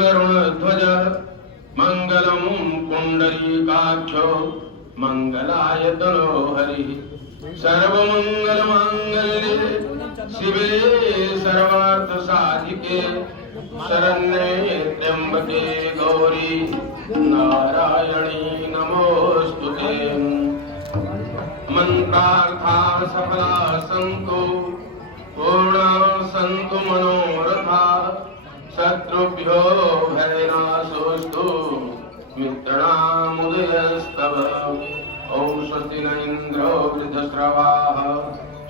गरुड़ध्वज मंगलम पुंडरीकाक्षो मंगलाय तनोहरि सर्वमंगल मांगल्ये शिवे सर्वार्थ साधिके शरण्ये त्र्यंबके गौरी नारायणी नमोस्तुते। मंत्रार्था सफला सन्तु पूर्णा सन्तु मनोरथा शत्रुभ्यो भयनाशोऽस्तु मित्राणमुदयस्तव। ॐ स्वस्ति न इन्द्रो वृद्धश्रवाः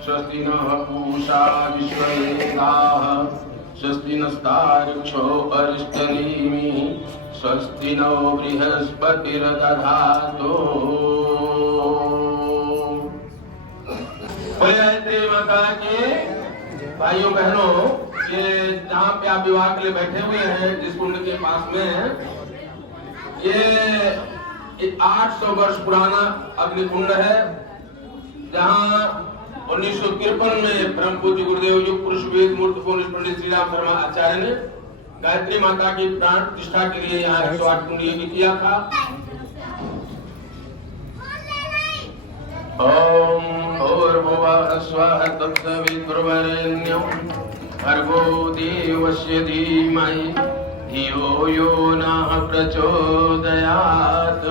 स्वस्ति नः पूषा विश्ववेदाः स्वस्ति नस्तार्क्ष्यो अरिष्टनेमिः स्वस्ति नो बृहस्पतिर्दधातु। गायत्री माता के भाइयों बहनों, ये जहाँ पे आप विवाह के लिए बैठे हुए हैं जिस कुंड के पास में, ये 800 वर्ष पुराना अग्निकुंड है, जहाँ 1953 में परम पूज्य गुरुदेव युग पुरुष वेद मूर्त पंडित श्री राम शर्मा आचार्य ने गायत्री माता की प्राण प्रतिष्ठा के लिए यहाँ 108 कुंड यज्ञ किया था। ओम भूर्भुवः स्वः तत्सवितुर्वरेण्यं भर्गो देवस्य धीमहि धियो यो नः प्रचोदयात्।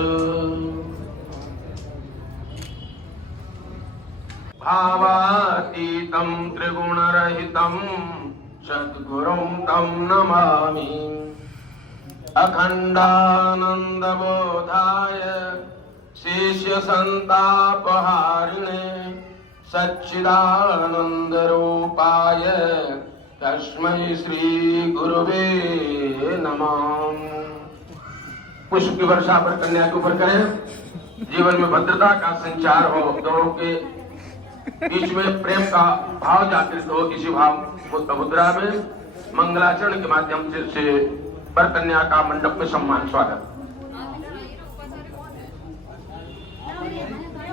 भावातीतं त्रिगुणरहितं सद्गुरुं तं नमामि। अखण्डानन्दबोधाय शेष्यसन्तापहारिणे सच्चिदानन्दरूपाय तस्मै श्री गुरुवे नमः। पुष्प की वर्षा पर कन्या के ऊपर करें, जीवन में भद्रता का संचार हो, दोनों के बीच में प्रेम का भाव जागृत हो। इसी भाव मुद्रा में मंगलाचरण के माध्यम से वर कन्या का मंडप में सम्मान स्वागत।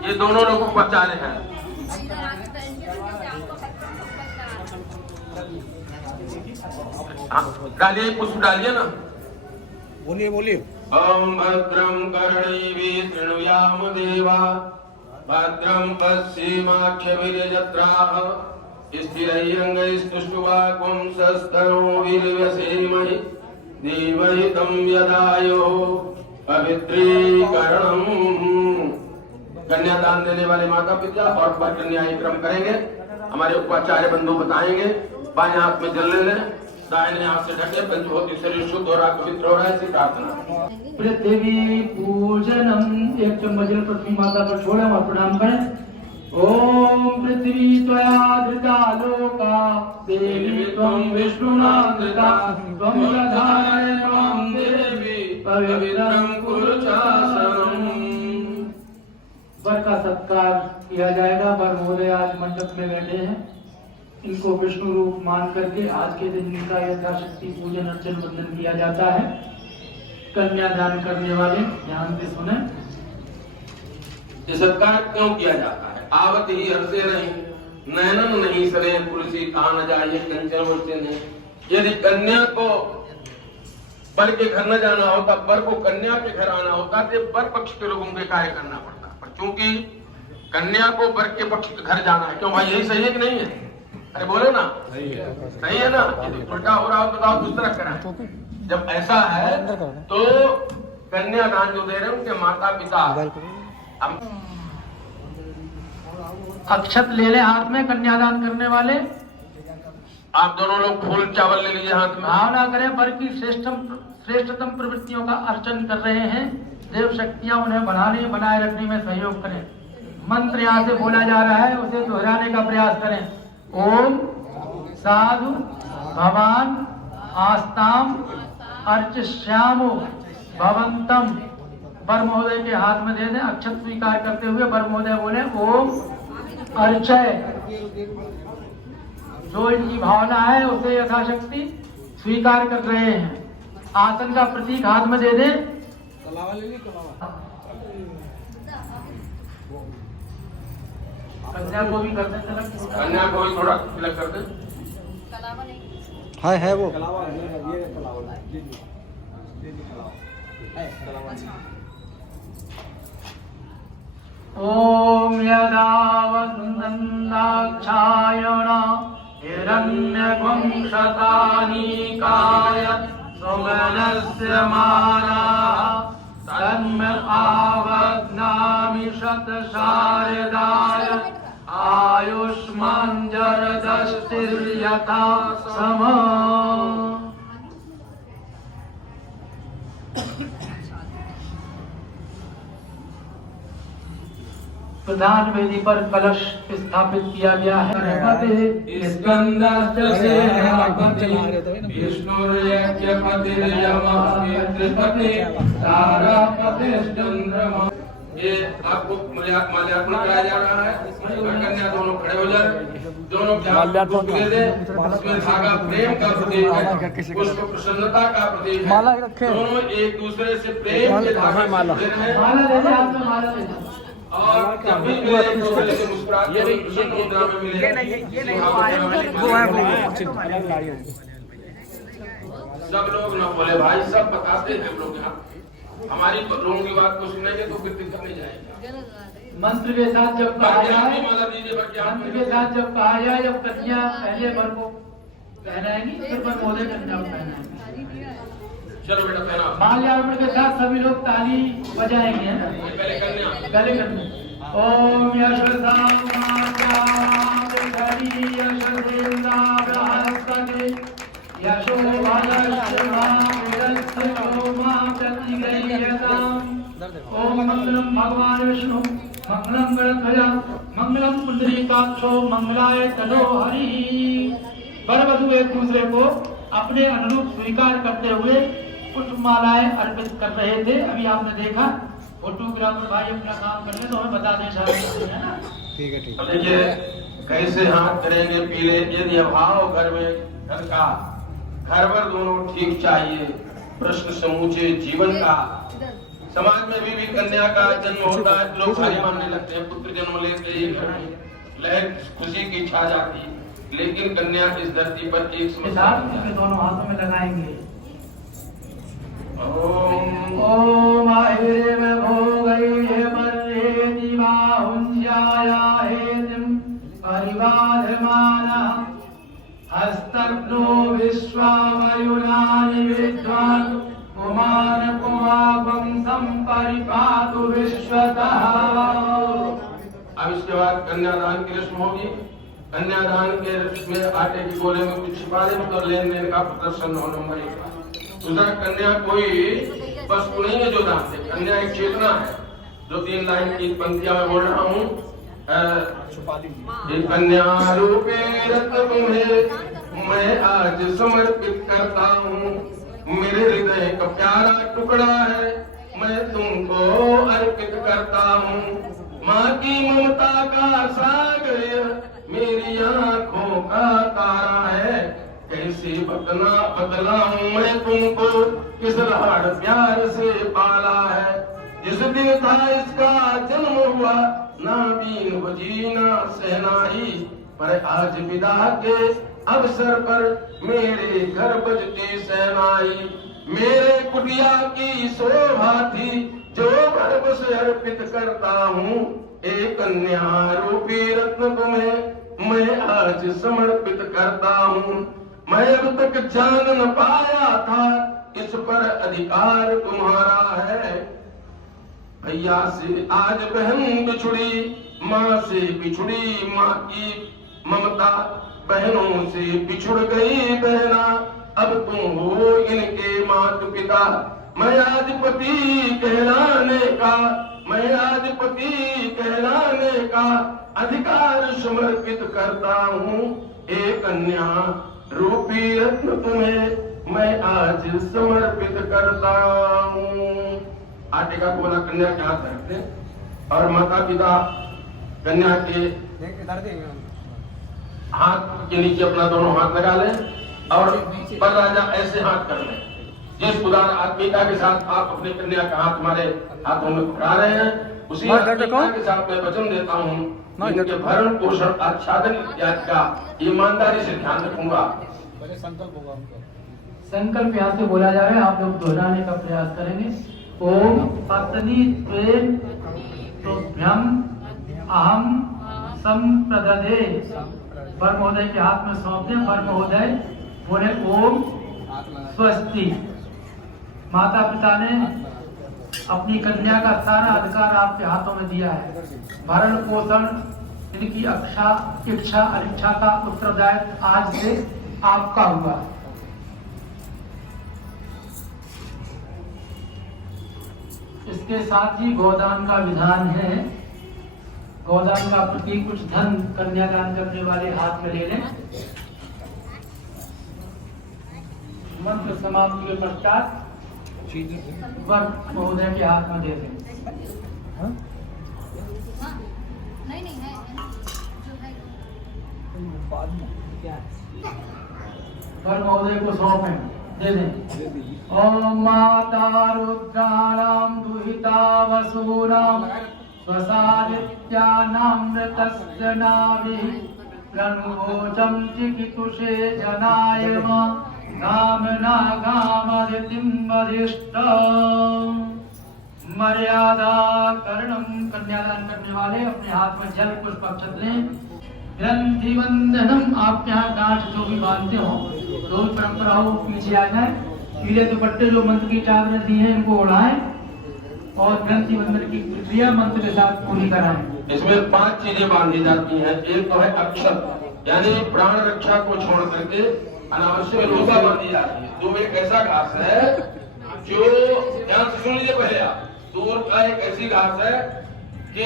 ये दोनों लोगों को आचार्य हैं। डालिए, पुष्प डालिए ना। बोलिए बोलिए। ओम भद्रं कर्णैः शृणुयाम देवा भद्रं पश्येमाक्षभिर्यजत्राः स्थिरैरङ्गैस्तुष्टुवागुंसस्तनोभिर्व्यसेमहि धीमहि तं यदायो पवित्रीकरणम्। कन्यादान देने वाले माता पिता और वर कन्या क्रम करेंगे। हमारे उपाचार्य बंधु बताएंगे। बाएं हाथ में जल ले लें, दाहिने हाथ से ढके, पंचभूति शरीर शुद्ध और पवित्र हो रहा है। ऐसी प्रार्थना। पृथ्वी पूजनम, एक चम्मच जल पृथ्वी माता पर छोड़े और प्रणाम करें। ओम पृथ्वी त्वया धृता लोका देवी त्वं विष्णुना धृता त्वं प्रधाने त्वं देवी पवित्रं कुरु शासनम्। वर का सत्कार किया जाएगा। वर महोदय आज मंडप में बैठे हैं, इनको विष्णु रूप मान करके आज के दिन इनका यथाशक्ति पूजन अर्चन वंदन किया जाता है। कन्यादान करने वाले ध्यान से सुने। ये सत्कार क्यों किया जाता है? आवत ही हर्षे नहीं नैनन नहीं सरे पुरुषी कहा न जाइए कंचन वस्ते नहीं। यदि कन्या को वर के घर न जाना होता, वर को कन्या के घर आना होता, तो वर पक्ष के लोगों के कार्य करना पड़ता। पर चूंकि कन्या को वर के पक्ष के घर जाना है, क्यों भाई यही सही है कि नहीं है? अरे बोले ना, सही है ना? यदि उल्टा हो रहा हो तो आप दूसरा कराएं। जब ऐसा है तो कन्यादान जो दे रहे हैं उनके माता पिता अक्षत ले ले हाथ में। कन्यादान करने वाले आप दोनों लोग फूल चावल ले लीजिए हाथ में। भावना करें, वर की श्रेष्ठतम प्रवृत्तियों का अर्चन कर रहे हैं। देव शक्तियां उन्हें बनाए रखने में सहयोग करें। मंत्र यहाँ से बोला जा रहा है, उसे दोहराने का प्रयास करें। ओम साधु भवान आस्ताम अर्चश्यामो भवंतम। वर महोदय के हाथ में दे दें। अक्षत स्वीकार करते हुए वर महोदय बोले ओम अर्चय। जो इनकी भावना है उसे यथाशक्ति स्वीकार कर रहे हैं। आसन का प्रतीक हाथ में दे दें। कन्या को भी कर दें, कन्या को भी थोड़ा तिलक कर दें। है वो ओम यदावसुनन्दाक्षायण हिरण्यवंशतानीकाय सुमनस्य मानाः तन्म आवग्नामि शतशारदाय आयुष्मान जरदस्तिर्यथा समः। प्रधान वेदी पर कलश स्थापित किया गया है। ये आपको माल्यार्पण कराया जा रहा है। कन्या दोनों खड़े हो जाए, दोनों माल्यार्पण दे दे। इसमें धागा प्रेम का प्रतीक है, पुष्प प्रसन्नता का प्रतीक है। दोनों एक दूसरे से प्रेम के धागे से जुड़े हैं। और जब भी मिले एक दूसरे से मुस्कुराते हुए प्रसन्न मुद्रा में मिले। सब लोग न बोले भाई, सब बताते हैं लोग यहाँ। हमारी लोगों की बात को सुनेंगे तो फिर दिक्कत नहीं जाएगी। मंत्र के साथ जब कहा जाए, माला दीजिए, मंत्र के साथ जब कहा जाए, जब कन्या पहले वर को पहनाएंगी फिर पर मोदे कन्या को पहनाएंगी। चलो बेटा पहना। माल्यार्पण के साथ सभी लोग ताली बजाएंगे, है ना? पहले कन्या। पहले कन्या। ओम यशोदाम यशो ओम मंगलम भगवान विष्णु मंगलम गणध्वजा मंगलम पुंडरीकाक्षो मंगलाय तनो हरि। वर वधू एक दूसरे को अपने अनुरूप स्वीकार करते हुए पुष्पमालाएं अर्पित कर रहे थे। अभी आपने देखा फोटोग्राफर भाई अपना काम कर रहे तो हमें बता दें सारे, है ना? ठीक है। देखिए कैसे हाथ करेंगे पीले। यदि अभाव घर में घर का, घर पर दोनों ठीक चाहिए। प्रश्न समूचे जीवन का। समाज में भी कन्या का जन्म होता है, लोग भारी मानने लगते हैं। पुत्र जन्म लेते ही लहर खुशी की छा जाती, लेकिन कन्या इस धरती पर एक समस्या है। दोनों हाथों में लगाएंगे। ओम आहिरेव भोगैः पर्येति बाहुञ्जाया हेतिं परिबाधमानः हस्तग्नो विश्वामयुनानि विद्वान् कुमार कुमावं संपरिपातु विश्वतः। अब इसके बाद कन्यादान की रस्म होगी। कन्यादान के रस्म में आटे के गोले में कुछ छिपा दे, मतलब लेन देन का प्रदर्शन होना पड़ेगा। दूसरा, कन्या कोई वस्तु नहीं है जो दान दे। कन्या एक चेतना है। जो 3 लाइन की पंक्तियां मैं बोल रहा हूँ। कन्या रूपे रत्न तुम्हें मैं आज समर्पित करता हूँ। मेरे हृदय का प्यारा टुकड़ा है, मैं तुमको अर्पित करता हूँ। माँ की ममता का सागर मेरी आँखों का तारा है। कैसे बतलाऊं मैं तुमको, किस लाड़ प्यार से पाला है। जिस दिन था इसका जन्म हुआ, ना बीन बजी ना सहनाई। पर आज विदा के अवसर पर मेरे घर बजती सहनाई। मेरे कुटिया की शोभा थी जो गर्भ से अर्पित करता हूँ। एक कन्या रूपी रत्न तुम्हें मैं आज समर्पित करता हूँ। मैं अब तक जान न पाया था, इस पर अधिकार तुम्हारा है। भैया से आज बहन बिछुड़ी, माँ से बिछुड़ी माँ की ममता। बहनों से बिछुड़ गई बहना, अब तुम हो इनके माता पिता। मैं आज पति कहलाने का अधिकार समर्पित करता हूँ। एक कन्या रूपी रत्न तुम्हें मैं आज समर्पित करता हूँ। आटे का गोला कन्या के हाथ रखते और माता पिता कन्या के हाथ के नीचे अपना दोनों हाथ लगा लें और पर राजा ऐसे हाथ कर लें। जिस उदार आत्मीयता के साथ आप अपने कन्या का हाथ हमारे हाथों में पकड़ा रहे हैं, उसी आत्मीयता के साथ मैं वचन देता हूँ इनके भरण पोषण आच्छादन इत्यादि का ईमानदारी से ध्यान रखूंगा। संकल्प यहाँ से बोला जा रहा है, आप लोग दोहराने का प्रयास करेंगे। ओम पत्नी त्वेन तुभ्यम अहम संप्रददे। वर महोदय के हाथ में सौंप दें। वर महोदय बोले ओम स्वस्ति। माता पिता ने अपनी कन्या का सारा अधिकार आपके हाथों में दिया है। भरण पोषण, इनकी इच्छा अनिच्छा का उत्तरदायित्व आज से आपका हुआ। इसके साथ ही गोदान का विधान है। गोदान का प्रति कुछ धन कन्यादान करने वाले हाथ में ले लें। मंत्र समाप्ति के पश्चात वर महोदय के हाथ में दे दें। नहीं है वर महोदय को सौंपें, दे दें। ओम माता रुद्राणाम दुहिता वसूनाम स्वसादित्यानामृतस्य नाभिः प्रणुवोचं चिकितुषे जनायमा कामना कामदितिं वरिष्ठम्। मर्यादा करणम। कन्यादान करने वाले अपने हाथ में जल पुष्प अक्षत लें। ग्रंथि बंधनम। आप यहाँ गांठ जो भी बांधते हो, जो परंपरा हो पीछे आ जाए। पीले दुपट्टे जो मंत्र की चादरें दी हैं इनको उड़ाएं और ग्रंथि बंधन की प्रक्रिया मंत्र के साथ पूरी कराएं। इसमें 5 चीजें बांधी जाती हैं। एक तो है अक्षत, यानी प्राण रक्षा को छोड़ करके अनावश्यक लोहा बांधी जाती है। जो एक ऐसा घास है जो, ध्यान से सुन लीजिए पहले आप, दूर का एक ऐसी घास है कि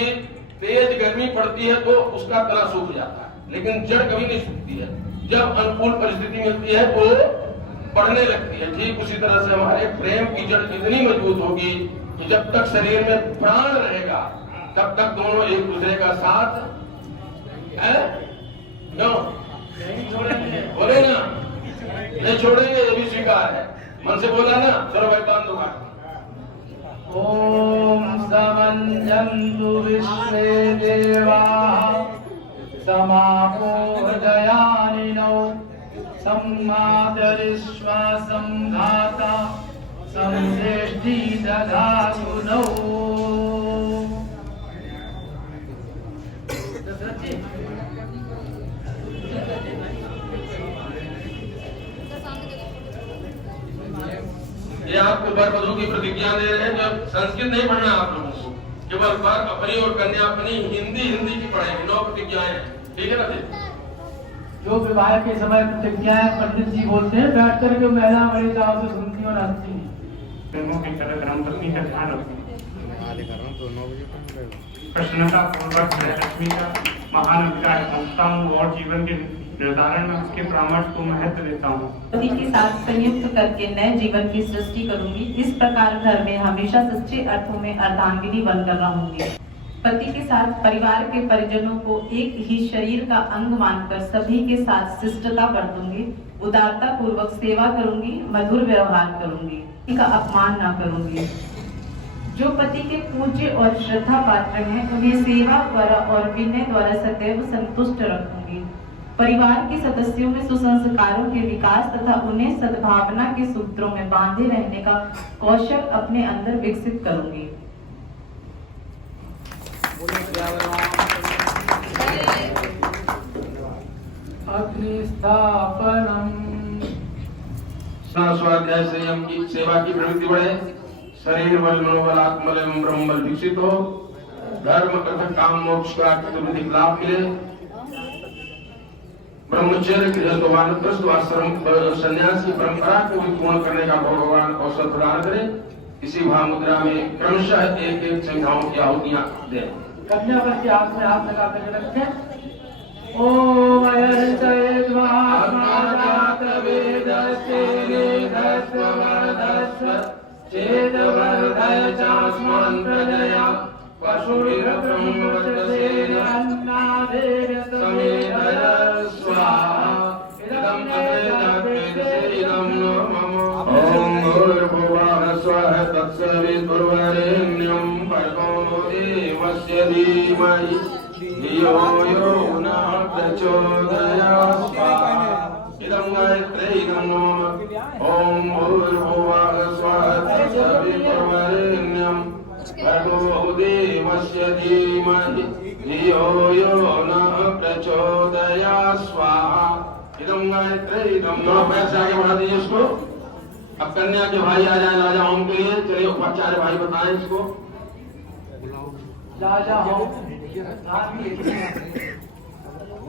तेज गर्मी पड़ती है तो उसका तना सूख जाता है, लेकिन जड़ कभी नहीं सूखती है। जब अनुकूल परिस्थिति मिलती है वो बढ़ने लगती है। ठीक उसी तरह से हमारे प्रेम की जड़ इतनी मजबूत होगी कि जब तक शरीर में प्राण रहेगा तब तक दोनों एक दूसरे का साथ है। क्यों बोले ना, नहीं छोड़ेंगे, ये भी स्वीकार है। मन से बोला ना, सर्वैतान दुआ। ओम समंजन्तु विश्वे देवाः समापोहदयानिनो सम्मादरिष्वा संघाता संदेष्टि दधातु नो। ये आपको वर वधू की प्रतिज्ञा दे रहे हैं। जब संस्कृत नहीं पढ़ना आप लोगों को, केवल वर अपनी और कन्या अपनी हिंदी की पढ़ेंगे। 9 प्रतिज्ञाएं, ठीक है ना? जो विवाह के समय प्रतिज्ञाएं पंडित जी बोलते हैं, बैठ कर के महिला बड़ी चाव से सुनती और हंसती हैं। प्रेमों की तरह धर्मपत्नी का ध्यान रखें। प्रसन्नता पूर्वक लक्ष्मी का महान विचार समझता हूँ और जीवन के निर्धारण में उसके परामर्श को महत्व देता हूँ। पति के साथ संयुक्त करके नए जीवन की सृष्टि करूंगी। इस प्रकार घर में हमेशा सच्चे अर्थों में अर्धांगिनी बनकर रहूंगी। पति के साथ परिवार के परिजनों को एक ही शरीर का अंग मानकर सभी के साथ शिष्टता बरतूंगी। उदारता पूर्वक सेवा करूंगी, मधुर व्यवहार करूंगी, इनका अपमान न करूंगी। जो पति के पूज्य और श्रद्धा पात्र हैं, उन्हें सेवा द्वारा और विनय द्वारा सदैव संतुष्ट रखूंगी। परिवार के सदस्यों में सुसंस्कारों के विकास तथा उन्हें सद्भावना के सूत्रों में बांधे रहने का कौशल अपने अंदर विकसित करूंगी। अग्निस्थापनम। स्वाध्याय संयम की सेवा की प्रवृत्ति बढ़े, शरीर बल मनोबल आत्मबल एवं ब्रह्म बल विकसित हो, धर्म अर्थ काम मोक्ष का चतुर्विधिक लाभ मिले, ब्रह्मचर्य गृहस्थ आश्रम सन्यासी परंपरा को भी पूर्ण करने का भगवान अवसर प्रदान करे। इसी भाव मुद्रा में क्रमशः एक संख्याओं की आहुतियां दें। कन्या पर के हाथ में हाथ लगा कर रखें। ओम अयर्चयद्वात्माजात वेदस्ते वेदस्ववर्धस्व चेदवर्धय चास्मान् प्रजया पशुर्व्रतं वचसेन अन्नादेन समेधय स्वाहा। इदं तदेदं नमः। ओम भूर्भुवः स्वः तत्सवितुर्वरेण्यं भर्गो देवस्य धीमहि धियो यो नः प्रचोदयात्। इदं गायत्री नमः। ओम धियो यो नः प्रचोदयात् स्वाहा। इदं गायत्री इदं दोनों पैर से आगे बढ़ा दीजिए उसको। अब कन्या के भाई आ जाए राजा होम के लिए। चलिए उपाचार्य भाई बताएं इसको। राजा होम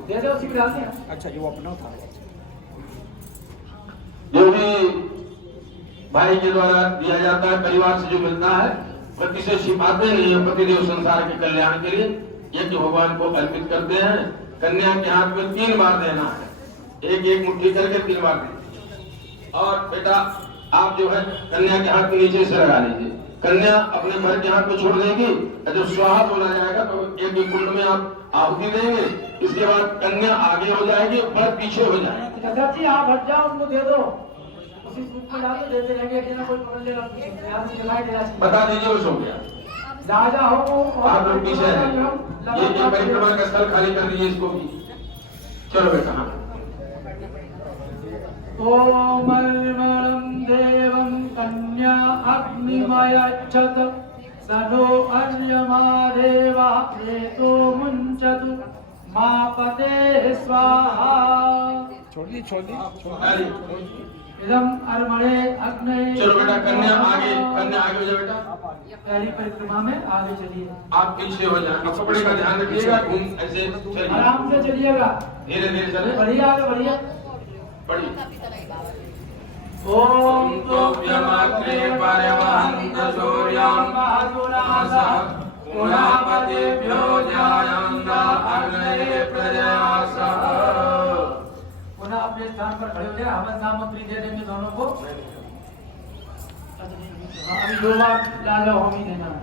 दे दो उसी को डाल दिया। अच्छा जो अपना था। जो भी भाई के द्वारा दिया जाता है परिवार से जो मिलता है पति से छिपाते नहीं है। पतिदेव संसार के कल्याण के लिए यज्ञ भगवान को अर्पित करते हैं। कन्या के हाथ में 3 बार देना है। एक एक मुट्ठी करके 3 बार देना। और बेटा आप जो है कन्या के हाथ के नीचे से लगा लीजिए। कन्या अपने भर के हाथ में छोड़ देगी। जब स्वाहा बोला जाएगा तो एक कुंड में आप आहुति देंगे। इसके बाद कन्या आगे हो जाएगी, वर पीछे हो जाएगी। चाचा जी आप हट जाओ, उनको दे दो। उसी सूप में डाल दो, देते रहेंगे कि ना कोई पकड़ लेगा। यहाँ से चलाए देना चाहिए। बता दीजिए उस हो गया। राजा हो आप लोग पीछे हैं। ये परिक्रमा का स्थल खाली कर दीजिए इसको भी। चलो बेटा। ओम निर्मलं देवं कन्या अग्निमयच्छत सनो अर्यमा देवा प्रेतो मुञ्चतु मापते स्वाहा। छोड़ दी इदं अर्मणे अग्ने। चलो बेटा कन्या आगे हो जाए बेटा। पहली परिक्रमा में आगे चलिए। आप पीछे हो जाए। कपड़े का ध्यान रखिएगा। घूम ऐसे चलिए, आराम से चलिएगा। धीरे धीरे चले। बढ़िया आगे बढ़िया। पढ़िए। ओम तोभ्यमग्रे पर्यवहन्त सूर्यं महतुनासः पुनापतिभ्यो जायन्त अग्नये प्रजयासः। पुनः अपने स्थान पर खड़े हो जाए। हवन सामग्री दे देंगे दोनों को। अभी 2 बार राजा होम ही देना है।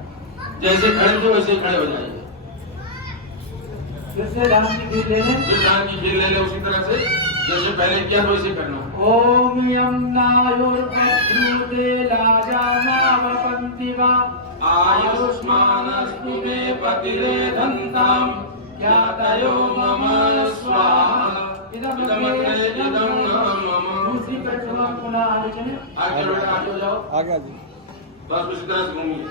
जैसे खड़े थे वैसे खड़े हो जाइए। फिर से धान की खीर ले लें। फिर धान की खीर ले ले उसी तरह से जैसे पहले किया तो वैसे करना। ओम यम नायुर्भद्रूते लाजानावपन्ति वा आयुष्मानस्तु मे पतिरे दन्तां ज्ञातयो मम स्वाहा। इदमग्रे इदं मम। दूसरी परिक्रमा पुनः आगे चले। आगे बेटा आगे हो जाओ। आगे जी। बस उसी तरह से घूमिए।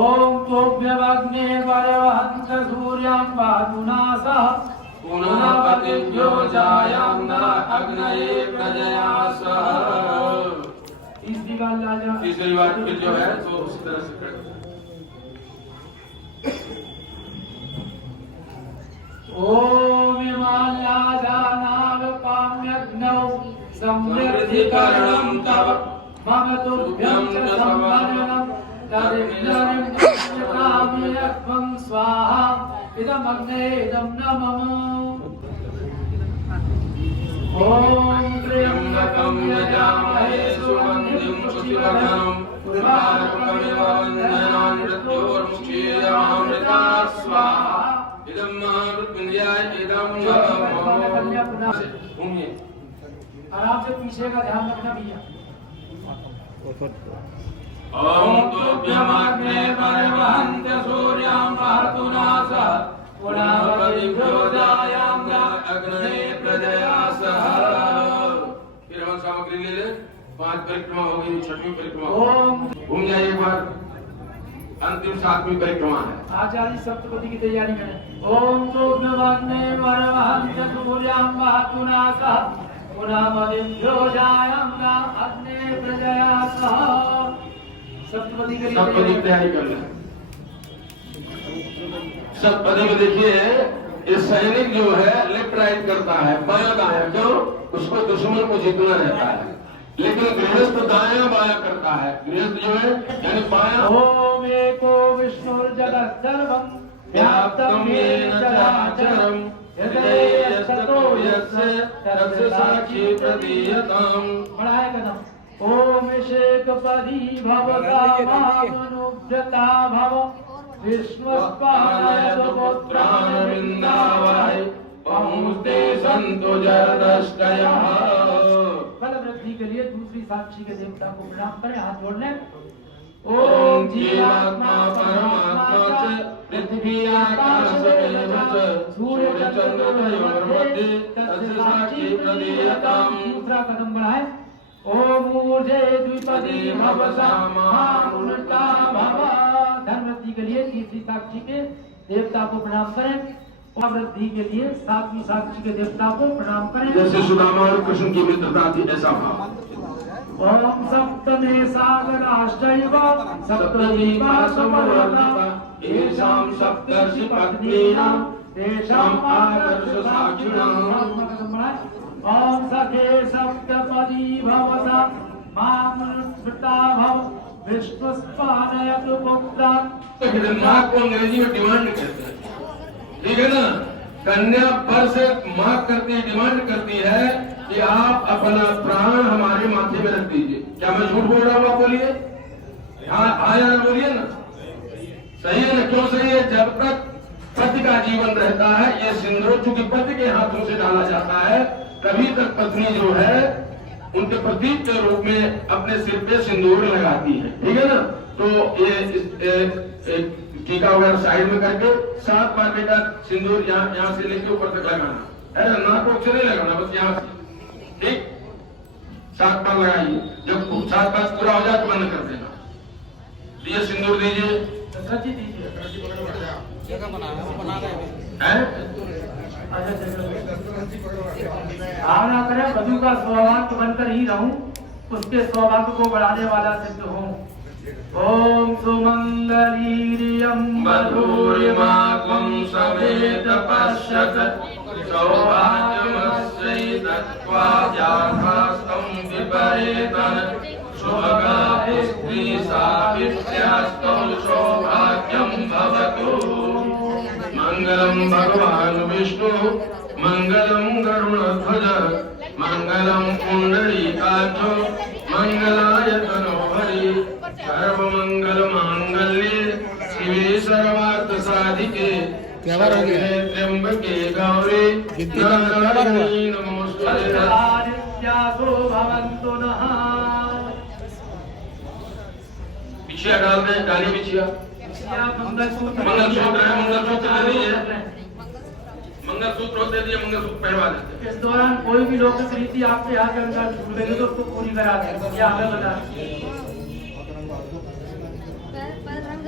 ओम तोभ्यमग्ने पर्यवहन्त सूर्यं वायुनासः पुनापतिभ्यो जायन्त अग्नये प्रजयासः। तीसरी बार राजा। तीसरी बार फिर जो है तो उसी तरह से खड़े। ओम इमाल्लादानावपाम्यग्नौ समृद्धिकरणं तव मम तुभ्यं च संवरणं तदिन्द्रं काम्यत्वं स्वाहा। इदमग्ने इदं न मम। ओम त्र्यम्बकं यजामहे सुगन्धिं पुष्टिवर्धनं उर्वारुकमिव वन्दनान् मृत्योर्मुक्षीयमामृतात् स्वाहा। इदं महामृत्युञ्जयाय इदं मम। घूमिए। आराम से पीछे का ध्यान रखना भैया। ओम तोभ्यमग्ने पर्यवहन्त सूर्यं महतुनासः पुनापतिभ्यो जायन्त अग्नये प्रजयासः। फिर हम सामग्री ले ले। 5 परिक्रमा हो गई। 6वीं परिक्रमा। ओम घूम जाइए एक बार। अंतिम 7वीं परिक्रमा है। आचार्य सप्तपदी की तैयारी करें। ओम तोभ्यमग्ने पर्यवहन्त सूर्यं महतुनासः पुनापतिभ्यो जायन्त अग्नये प्रजयासः। सप्तपदी की तैयारी कर ले। सप्तपदी में देखिए ये सैनिक जो है लेफ्ट राइट करता है, बायां दायां। क्यों? उसको दुश्मन को जीतना रहता है। लेकिन गृहस्थ दायां बायां करता है। गृहस्थ जो है यानी बायां। ओम एको विष्णुर्जगत् सर्वं व्याप्तं येन चराचरं यदि यस्ततो यस्य तस्य साक्षी प्रतीयताम्। बढ़ाए कदम। ओम शेकपदी भवकामानुव्रता भव विष्णुस्पादाय सुपुत्रान् विन्दावै पहुँचते संतो जरदष्टयः। फल वृद्धि के लिए दूसरी साक्षी के देवता को प्रणाम करें। हाथ जोड़ लें। ओम जीवात्मा परमात्मा च पृथ्वी आकाश एव च सूर्य चंद्र तयोर्मध्ये तस्य साक्षी प्रतीयताम्। दूसरा कदम बढ़ाएं। ओम ऊर्जे द्विपदी भवसा महामृता भव। धन वृद्धि के लिए तीसरी साक्षी के देवता को प्रणाम करें और वृद्धि के लिए सातवीं साक्षी के देवता को प्रणाम करें। जैसे सुदामा और कृष्ण की मित्रता थी ऐसा भाव। ओम सप्तमे सागराश्चैव सप्तद्वीपा समवर्ता येषां सप्तर्षि पत्नीनां तेषां आदर्श साक्षिणां ओम सखे सप्तपदी भवता मामृता भव विष्णुस्पानयतु मुक्ता। माँ को अंग्रेजी में डिमांड कहते हैं, ठीक है ना। कन्या पर से माँ करती डिमांड करती है कि आप अपना प्राण हमारे माथे में रख दीजिए। क्या मैं झूठ बोल रहा हूँ? आप बोलिए, हाँ या बोलिए ना, सही है ना? क्यों सही है? जब तक पति का जीवन रहता है ये सिंदूर चूंकि पति के हाथों से डाला जाता है, तभी तक पत्नी जो है उनके प्रतीक के रूप में अपने सिर पे सिंदूर लगाती है, ठीक है ना। तो ये टीका वगैरह साइड में करके 7 बार बेटा सिंदूर यहाँ से लेके ऊपर तक लगाना है ना, नाक से नहीं लगाना, बस यहाँ से, ठीक। 7 बार लगाइए, जब 7 बार पूरा हो जाए तो बंद कर देना। ये सिंदूर दीजिए, भावना करें वधु का सौभाग्य बनकर ही रहूं, उसके सौभाग्य को बढ़ाने वाला सिद्ध हूँ। ओम सुमंगलीरियं मधुरिमात्मं समेत पश्यत सौभाग्यमस्यैतत्वा जातास्तं विपरेतन शुभगा स्त्री सावित्र्यास्तौ सौभाग्यं भवतु। मंगलम भगवान विष्णु मंगलम गरुड़ध्वज मंगलम पुंडरीकाक्षो मंगलाय तनोहरि सर्वमंगल मांगल्ये शिवे सर्वार्थ साधिके शरण्ये त्र्यंबके गौरी नारायणी नमोस्तुते। बिछिया डाल दें, डाली बिछिया, मंगलसूत्र है, मंगलसूत्र दे दिए, मंगलसूत्र होते दिए, मंगलसूत्र पहनवा देते। इस दौरान कोई भी लौकिक रीति आपके यहाँ के अनुसार छूटेगी तो उसको पूरी करा दें, ये आगे बता। पर रंग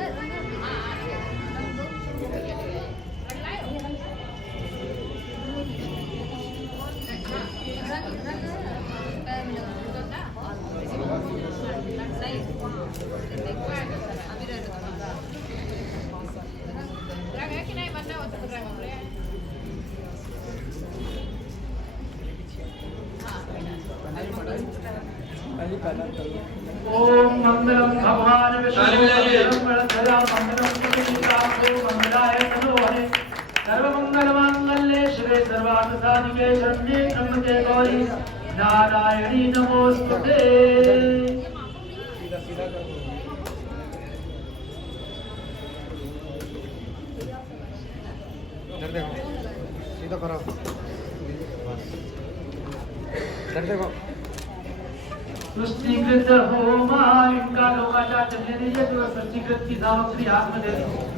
ओम मंगलम भगवान विष्णु मंगलाय तनोहरे सर्वमंगल मांगल्ये शिवे सर्वार्थ साधिके शरण्ये त्र्यंबके गौरी नारायणी नमोस्तुते। सीधा करो, देखो सृष्टिकृत होमा इनका लोकाचार चलने दीजिए, तो सृष्टिकृत की सामग्री हाथ में दे दीजिए।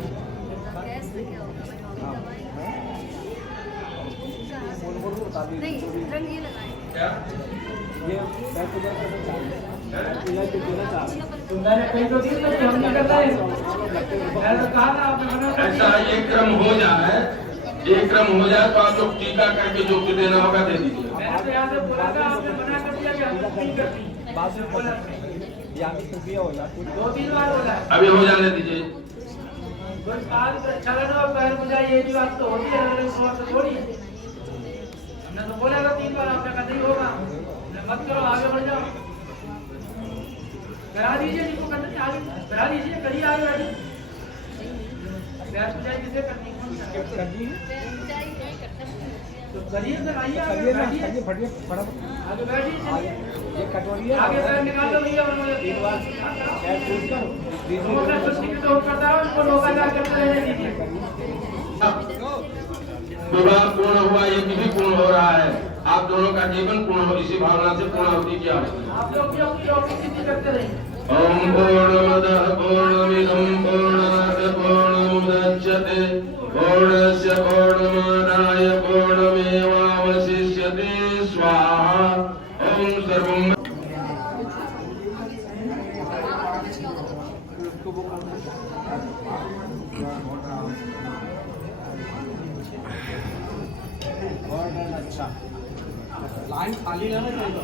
नहीं रंग ये लगाए तो मैंने कहीं तो दी तो हम नहीं करता है, मैंने तो कहा ना आपने मना कर ऐसा एक क्रम हो जाए, एक क्रम हो जाए तो आप लोग टीका करके जो कुछ देना होगा दे दीजिए। मैंने तो यहाँ से बोला था, आपने मना कर दिया कि हम नहीं करती। बात से बोला प्रक्रिया हो जाए, 2-3 बार बोला है। अभी हो जाने दीजिए। कोई काल चलन और पैर मुझे ये भी बात तो होती है, अगले सवाल से थोड़ी है। हमने तो बोला था 3 बार, आपने कहा नहीं होगा, मत करो, आगे बढ़ जाओ, करा दीजिए जिसको करना है, आगे करा दीजिए, करिए, आगे बढ़िए। पैर मुझे किसे करनी है, तो करिए, कराइए, आगे बैठिए, आगे बैठिए, चलिए ये कटोरी है, आगे पैर निकाल दो भैया, और मुझे 3 बार अपना सृष्टि के तो करता है, उनको लोकाचार करते रहने दीजिए। विवाह पूर्ण हुआ, ये भी पूर्ण हो रहा है, आप दोनों का जीवन पूर्ण हो, इसी भावना से पूर्णाहुति किया। आप लोग भी अपनी लौकिक स्थिति करते रहिए। ओम पूर्णमदः पूर्णमिदं पूर्णात् पूर्णमुदच्यते पूर्णस्य पूर्णमादाय पूर्णमेवावशिष्यते स्वाहा। ओम सर्वं खाली लेना चाहिए।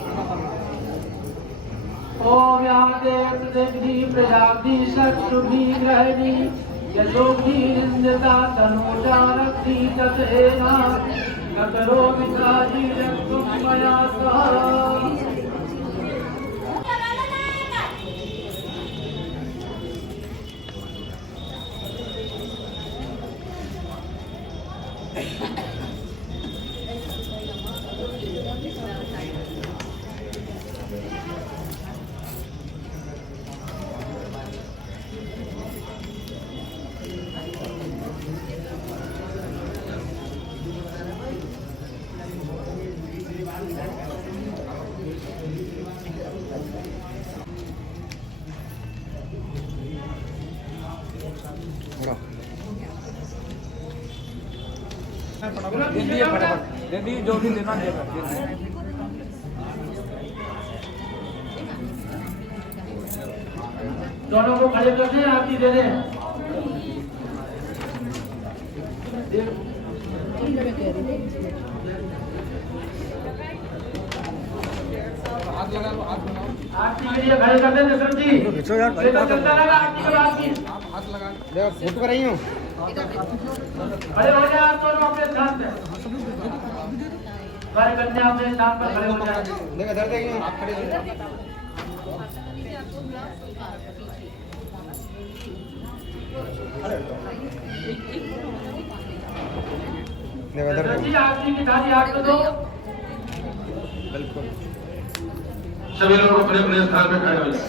ओम याते देवी प्रजापति शत्रुभि ग्रहणी यशोभि निंदता तनोजा रक्षि ततेना नकरो मिताजी रक्षुम मया सह। दे दिए फटाफट, दे दी जो भी देना दे दिए। दोनों को खड़े कर दें, आरती दे दें। हाथ लगा लो, हाथ लगाओ। आरती के लिए खड़े कर दें दशरथ जी। खींचो यार, भाई, चलता रहेगा आरती के बाद की। हाथ लगा देखो, फुट पर रही हूँ। खड़े हो जाए आप दोनों अपने स्थान पे। कार्य करने अपने स्थान पर खड़े हो जाए। देखो इधर देखिए, आप खड़े हो जाओ। देखो इधर दशरथ देखो। जी आरती की थाली हाथ में दो। बिल्कुल। सभी लोग अपने अपने स्थान पे खड़े हो जाए।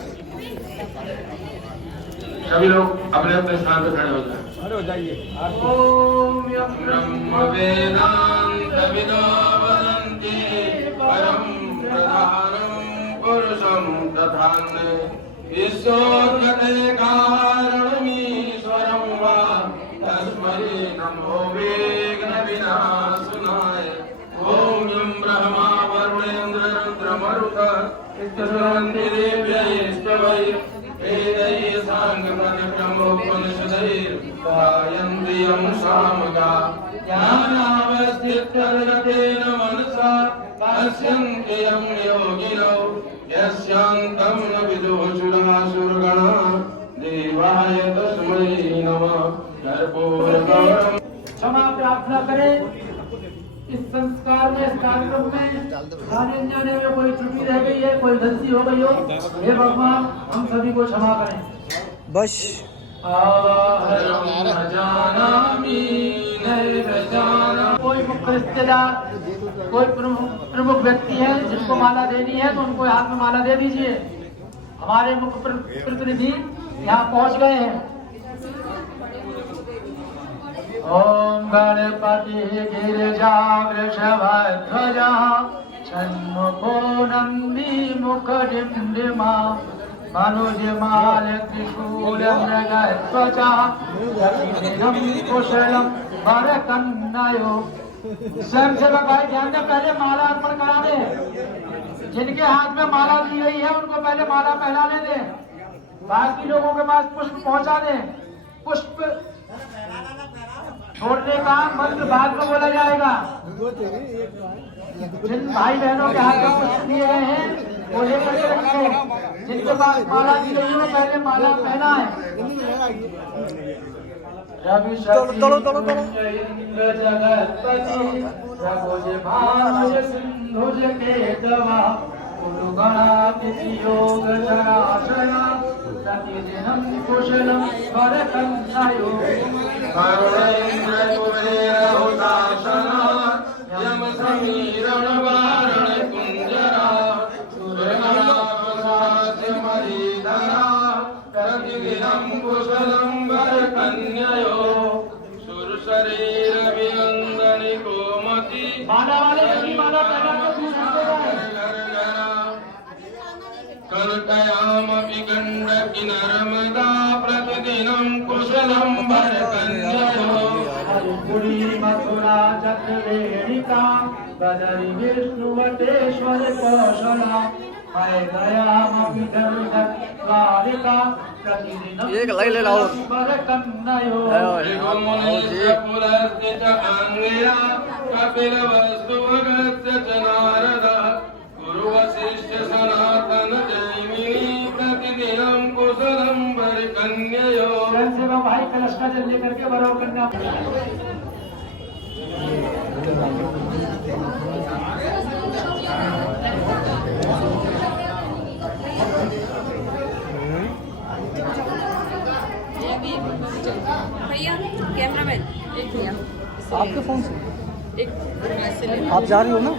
सभी लोग अपने अपने स्थान पे खड़े हो जाए। खड़े हो जाइए। ओम यम ब्रह्म वेदांत विदो वदन्ति परम प्रधानम पुरुषम तथान्य विश्वोत्पत्ते कारणमीश्वरं वा तस्मै नमो विघ्न विनाशनाय। ओम यं ब्रह्मा वरुणेन्द्र रुद्रमरुतः स्तुवन्ति देव्यैस्तवैः वेदैः साङ्गपदक्रमोपनिषदैः गायन्ति यं सामगा। ज्ञानावस्थिततद्गतेन मनसा पश्यन्ति यं योगिनौ यस्यान्तं न विदुः सुरासुरगणा। देवाय तस्मै नमः। कर्पूरगौरम्। क्षमा प्रार्थना करें। इस संस्कार में, इस कार्यक्रम में आने जाने में कोई त्रुटि रह गई है, कोई गलती हो गई हो, हे भगवान हम सभी को क्षमा करें। बस आहरम न जानामि नैव जानामि। कोई मुख्य रिश्तेदार, कोई प्रमुख व्यक्ति है जिनको माला देनी है तो उनको हाथ में माला दे दीजिए। हमारे मुख्य प्रतिनिधि यहाँ पहुँच गए हैं। ओम गणपति गिरिजा वृषभध्वजा षण्मुखो नंदी मुख डिम्डिमा मनुजमाल त्रिशूल मृगध्वजा प्रतिदिनं कुशलं वरकन्नयो। स्वयं सेवक भाई ध्यान दें, पहले माला अर्पण करा दें। जिनके हाथ में माला दी गई है उनको पहले माला पहनाने दें। बाकी लोगों के पास पुष्प पहुंचा दें। पुष्प छोड़ने का मंत्र बाद में बोला जाएगा। जिन भाई बहनों के हाथ में पुष्प दिए गए हैं वो लेकर के रखें। जिनके पास माला दी गई है पहले माला पहना है। रवि इंद्र जगतपति प्रभुज भानुज सिंधुज केतवा कुलगणातिथि योग जराशया प्रतिदिनं कुशलं वरकन्नयो। वरुणेन्द्र कुबेरहुताशना यम समीरण वारण कुंजरा सुरगणावसास्य मरीधरा प्रतिदिनं कुशलं वरकन्ययो। सुरशरीर विनन्दनि गोमति माला वाले सभी माला पहना कर दूर हटते जाएं। कनकयामपि गण्डकी नर्मदा प्रतिदिनं कुशलं वरकन्ययो। पुरी मथुरा चक्रवेणिका बदरी विष्णुवटेश्वर कौशला हरे दयामपि द्वारिका प्रतिदिनं एक लाई ले लाओ। वरकन्नयो। पुलस्त्य च आङ्गिरा कपिलवस्तु भगस्य च नारदः शिष्य सनातन जैमिनी प्रतिदिनम कुशलम वरकन्ययो। स्वयं सेवा भाई कलश का जल लेकर के वरों कन्या भैया कैमरामैन एक भैया आपके फोन से एक मैसेज ले आप जा रही हो ना?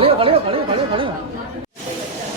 खड़े हो, खड़े हो, खड़े हो, खड़े हो।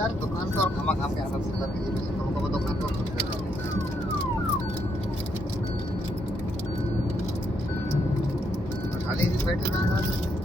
यार दुकान तो और खामा खाम के आना सुंदर के लिए तो दुकान तो खाली बैठे ना